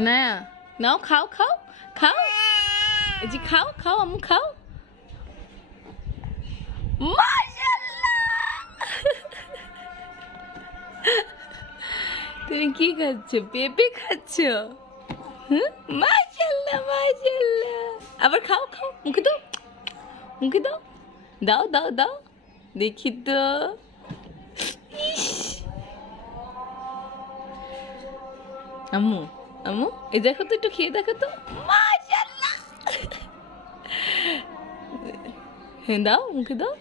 না নাও খাও খাও খাও এই যে খাও খাও আম্মু খাও মাশাআল্লাহ তুমি কি খাচ্ছ পেঁপে খাচ্ছ মাশাআল্লাহ মাশাআল্লাহ আবার খাও খাও মুখে দাও দাও দাও দাও দেখি তো আম্মু আম্মু এই দেখো তো একটু খেয়ে দেখো তো মাশাআল্লাহ হ্যাঁ দাও মুখে দাও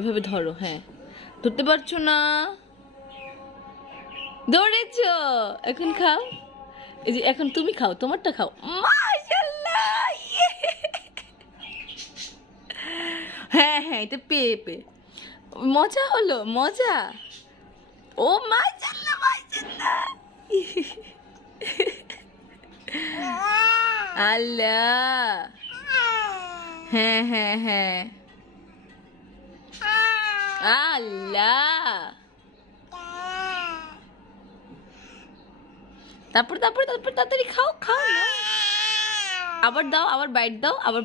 এভাবে ধরো হ্যাঁ ধরতে পারছো না দৌড়েছ এখন খাও এই যে এখন তুমি খাও তোমারটা খাও মাশাআল্লাহ হ্যাঁ হ্যাঁ এটা পেঁপে মজা হলো মজা ও মাশাআল্লাহ মাশাআল্লাহ আল্লাহ হ্যাঁ হ্যাঁ হ্যাঁ আল্লাহ তারপর তাড়াতাড়ি খাও খাও না আবার দাও আবার বাইট দাও আবার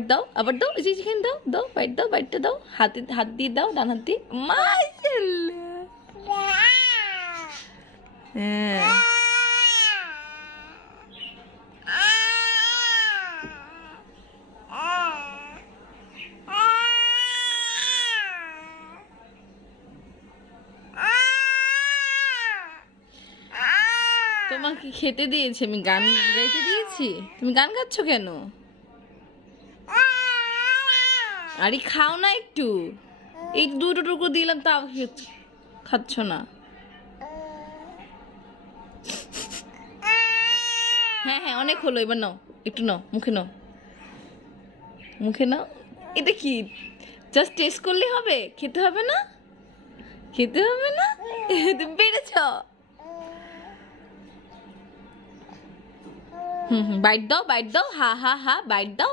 দাও যেখানে দাও বাইটটা দাও হাত দিয়ে দাও ডান হাত দিয়ে মাশাআল্লাহ হ্যাঁ তোমাকে খেতে দিয়েছি আমি গান গাইতে দিয়েছি তুমি গান গাচ্ছ কেন আরে খাও না একটু এই দুটো টুকরো দিলাম তাও খাচ্ছ না হ্যাঁ হ্যাঁ অনেক হলো এবার নাও একটু নাও মুখে নাও এটা কি জাস্ট টেস্ট করলে হবে খেতে হবে না তুমি পেরেছ বাইট দাও হা হা হা বাইট দাও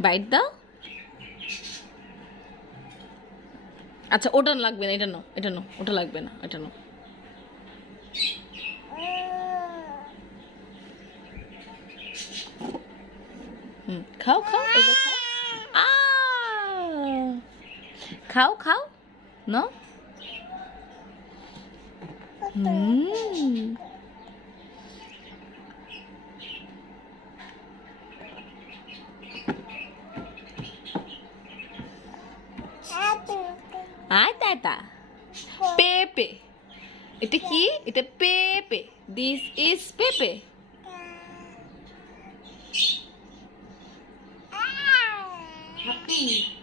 বাইট দাও আচ্ছা ওটা লাগবে না এটা নাও ওটা লাগবে না এটা নাও খাও এবার খাও না পেঁপে এটা কি এটা পেঁপে দিস ইজ পেঁপে happy